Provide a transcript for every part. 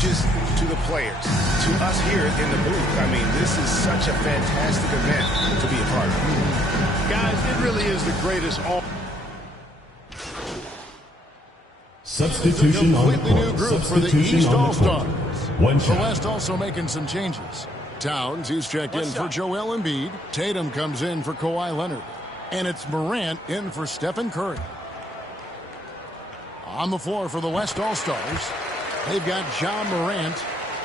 coaches to the players, to us here in the booth. I mean, this is such a fantastic event to be a part of. Guys, it really is the greatest all. Substitution on the completely new group for the East All-Stars. The West also making some changes. Towns, he's checked in for Joel Embiid. Tatum comes in for Kawhi Leonard. And it's Morant in for Stephen Curry. On the floor for the West All-Stars, they've got John Morant.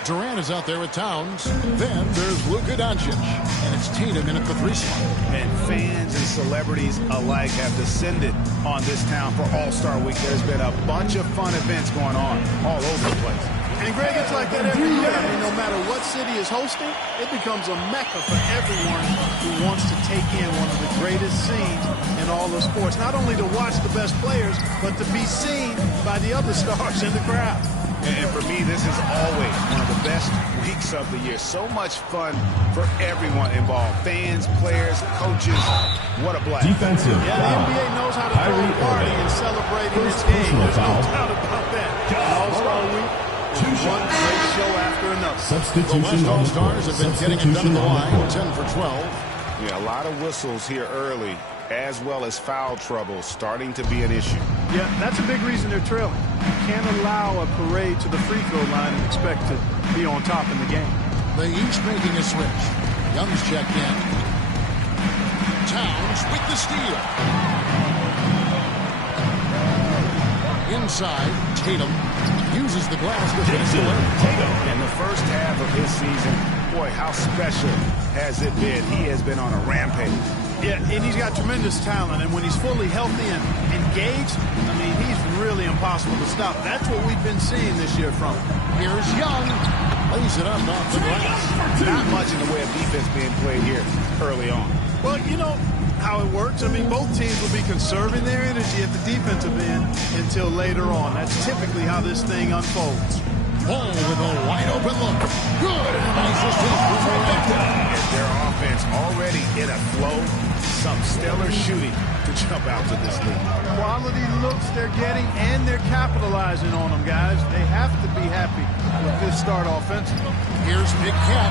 Durant is out there with Towns. Then there's Luka Doncic. And it's Tatum in at the 3 slot. And fans and celebrities alike have descended on this town for All-Star Week. There's been a bunch of fun events going on all over the place. And Greg, it's like that every year. I mean, no matter what city is hosting, it becomes a mecca for everyone who wants to take in one of the greatest scenes in all of sports. Not only to watch the best players, but to be seen by the other stars in the crowd. And for me, this is always one of the best weeks of the year. So much fun for everyone involved. Fans, players, coaches. What a blast. Defensive. Yeah, the NBA knows how to throw a party and celebrating its game. There's no doubt about that. All-Star Week. One great show after another. The West All-Stars have been getting it done in the line, 10 for 12. Yeah, a lot of whistles here early, as well as foul trouble starting to be an issue. Yeah, that's a big reason they're trailing. You can't allow a parade to the free throw line and expect to be on top in the game. The East making a switch. Young's checked in. Towns with the steal. Inside, Tatum uses the glass to finish the win. In the first half of his season, boy, how special has it been? He has been on a rampage. Yeah, and he's got tremendous talent, and when he's fully healthy and engaged, I mean, he's really impossible to stop. That's what we've been seeing this year from him. Here's Young. Lays it up off the glass. Not much in the way of defense being played here early on. Well, you know how it works. I mean, both teams will be conserving their energy at the defensive end until later on. That's typically how this thing unfolds. Ball with a wide open look. Good. Nice assist from Morant. And their offense already in a flow. Some stellar shooting to jump out to this lead. Quality looks they're getting, and they're capitalizing on them, guys. They have to be happy with this start offensively. Here's Big Cat.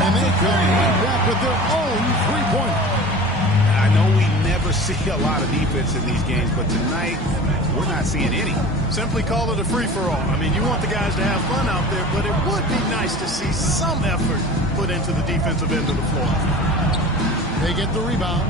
And they come right back with their own three-pointer. I know we never see a lot of defense in these games, but tonight we're not seeing any. Simply call it a free-for-all. I mean, you want the guys to have fun out there, but it would be nice to see some effort put into the defensive end of the floor. They get the rebound.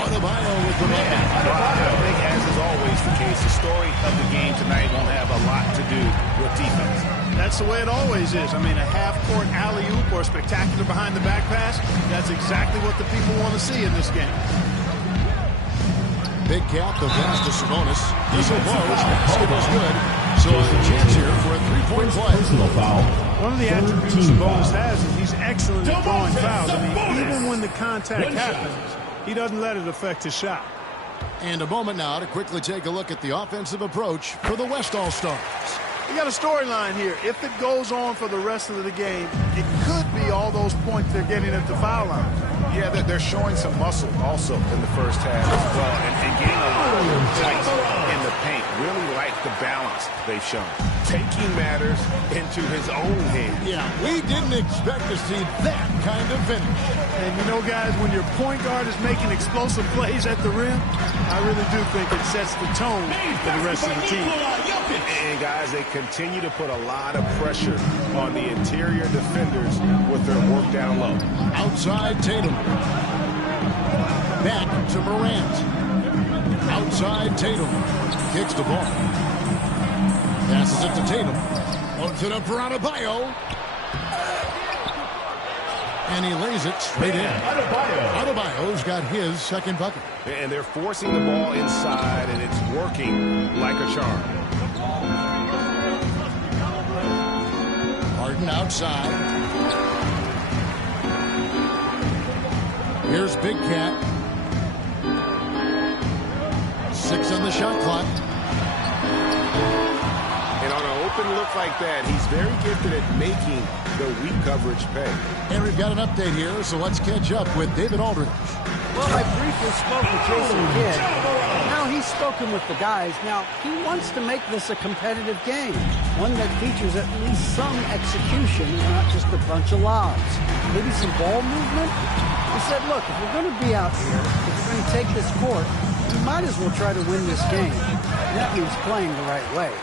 Adebayo with the man. I think, as is always the case, the story of the game tonight won't have a lot to do with defense. That's the way it always is. I mean, a half-court alley-oop or spectacular behind-the-back pass, that's exactly what the people want to see in this game. Big Cat, the pass to Sabonis. Whistle blows. Basket is good. So a chance here for a three-point play. Personal foul. One of the attributes Sabonis has is he's excellent at drawing fouls. I mean, even when the contact happens, he doesn't let it affect his shot. And a moment now to quickly take a look at the offensive approach for the West All-Stars. We got a storyline here. If it goes on for the rest of the game, it could be all those points they're getting at the foul line. Yeah, they're showing some muscle also in the first half as well, and getting a lot of points in the paint. Really like the balance they've shown. Taking matters into his own hands. Yeah, we didn't expect to see that kind of finish. And you know, guys, when your point guard is making explosive plays at the rim, I really do think it sets the tone for the rest of the team. And guys, they continue to put a lot of pressure on the interior defenders with their work down low. Outside Tatum. Back to Morant. Outside Tatum. Kicks the ball. Passes it to Tatum. Puts it up for Adebayo. And he lays it straight in. Adebayo's got his second bucket. And they're forcing the ball inside, and it's working like a charm. Harden outside. Here's Big Cat. 6 on the shot clock. And on an open look like that, he's very gifted at making the weak coverage pay. And we've got an update here, so let's catch up with David Aldridge. Well, I briefly spoke with Jason Kidd. Now he he's spoken with the guys. Now, he wants to make this a competitive game, one that features at least some execution and not just a bunch of lobs. Maybe some ball movement. He said, look, if we're going to be out here, if we're going to take this court, we might as well try to win this game. And that means playing the right way.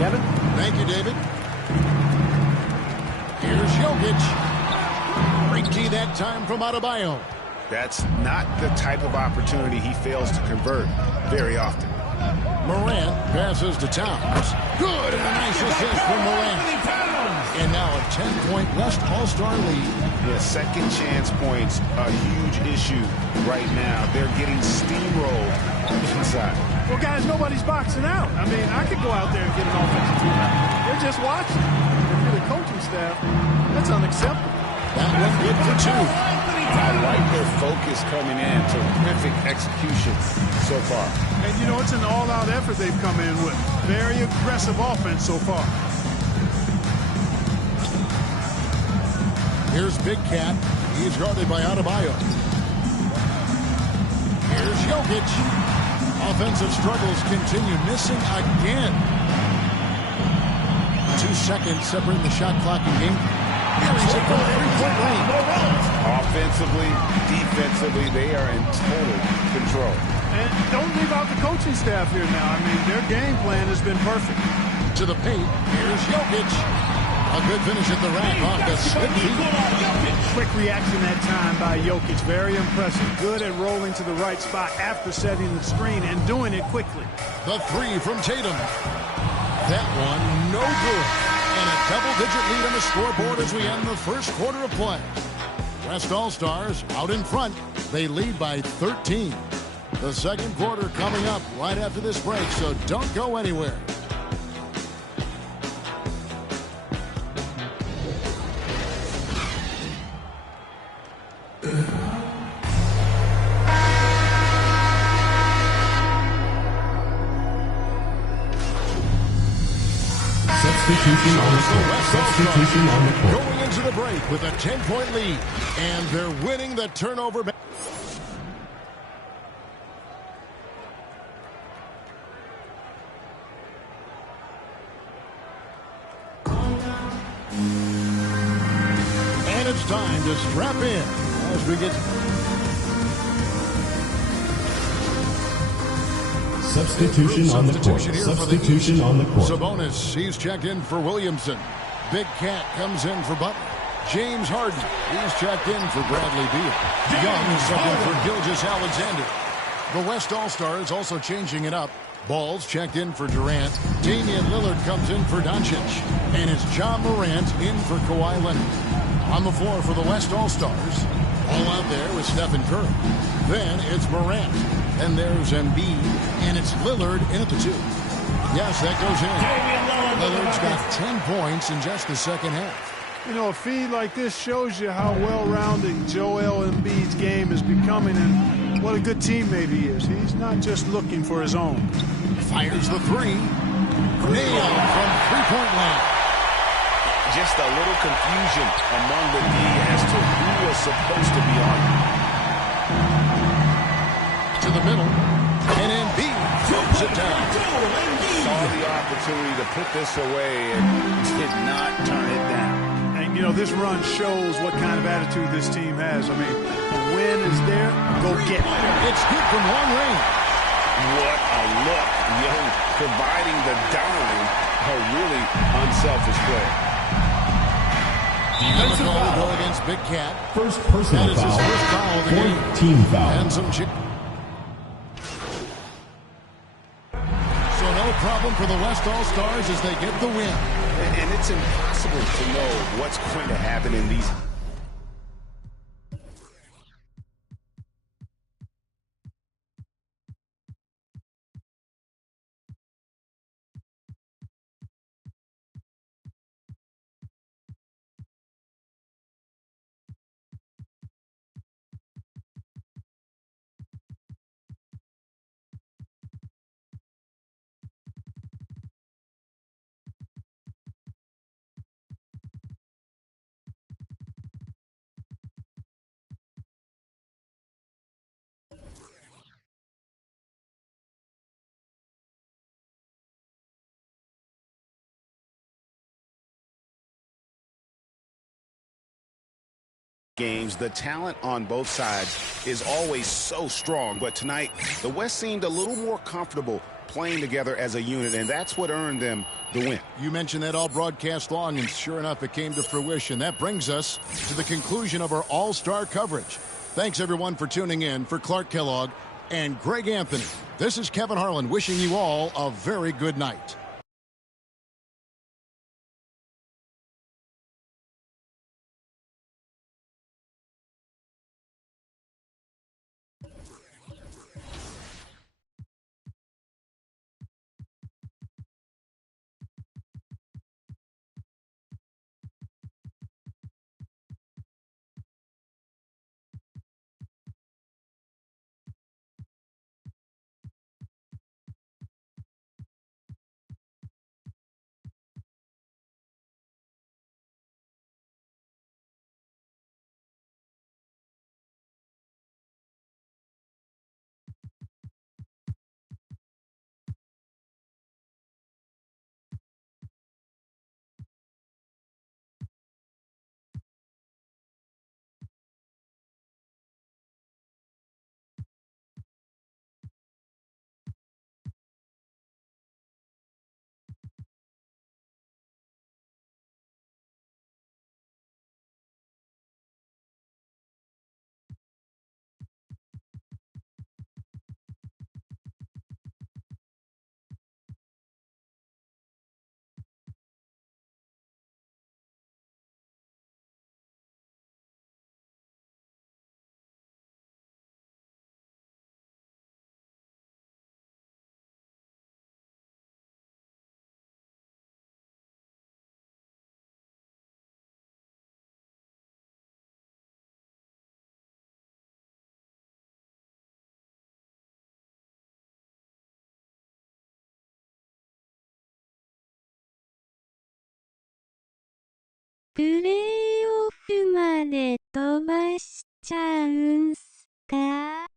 Kevin? Thank you, David. Here's Jokic. Great tee that time from Adebayo. That's not the type of opportunity he fails to convert very often. Morant passes to Towns. Good, and a nice assist from Morant. And now a 10-point West All-Star lead. Yeah, second chance points a huge issue right now. They're getting steamrolled inside. Well, guys, nobody's boxing out. I mean, I could go out there and get an offensive rebound. They're just watching. If you're the coaching staff, that's unacceptable. That one good for two. I like their focus coming in. Terrific execution so far. And, you know, it's an all-out effort they've come in with. Very aggressive offense so far. Here's Big Cat. He's guarded by Adebayo. Here's Jokic. Offensive struggles continue. Missing again. 2 seconds separating the shot clock and game. Here's it from three-point range. Offensively, defensively, they are in total control. And don't leave out the coaching staff here now. I mean, their game plan has been perfect. To the paint. Here's Jokic. A good finish at the rack off the slip feet. Quick reaction that time by Jokic. Very impressive. Good at rolling to the right spot after setting the screen and doing it quickly. The three from Tatum. That one, no good. And a double-digit lead on the scoreboard as we end the first quarter of play. West All-Stars out in front. They lead by 13. The second quarter coming up right after this break, so don't go anywhere. Substitution on the court. Going into the break with a 10-point lead, and they're winning the turnover. And it's time to strap in as we get... Substitution on the court. Substitution on the court. Sabonis, he's checked in for Williamson. Big Cat comes in for Butler. James Harden, he's checked in for Bradley Beal. Young is subbed in for Gilgeous-Alexander. The West All-Stars also changing it up. Ball's checked in for Durant. Damian Lillard comes in for Doncic. And it's John Morant in for Kawhi Leonard. On the floor for the West All-Stars. All out there with Stephen Curry. Then it's Morant. And there's Embiid. And it's Lillard in at the 2. Yes, that goes in. Lillard's got 10 points in just the second half. You know, a feed like this shows you how well-rounded Joel Embiid's game is becoming and what a good teammate he is. He's not just looking for his own. Fires the 3. Nailed from three-point land. Just a little confusion among the D as to who was supposed to be on. To the middle. And Embiid throws it down. Saw the opportunity to put this away and did not turn it down. And, you know, this run shows what kind of attitude this team has. I mean, the win is there, go get it. It's good from long range. What a look. Young providing the dime. A really unselfish play. Defensive foul go against Big Cat. First personal That is his first foul of the game. Team foul. And some So no problem for the West All-Stars as they get the win. And it's impossible to know what's going to happen in these games, the talent on both sides is always so strong. But tonight, the West seemed a little more comfortable playing together as a unit, and that's what earned them the win. You mentioned that all broadcast long, and sure enough, it came to fruition. That brings us to the conclusion of our all-star coverage. Thanks, everyone, for tuning in. For Clark Kellogg and Greg Anthony, this is Kevin Harlan wishing you all a very good night.プレーオフまで飛ばしちゃうんすか？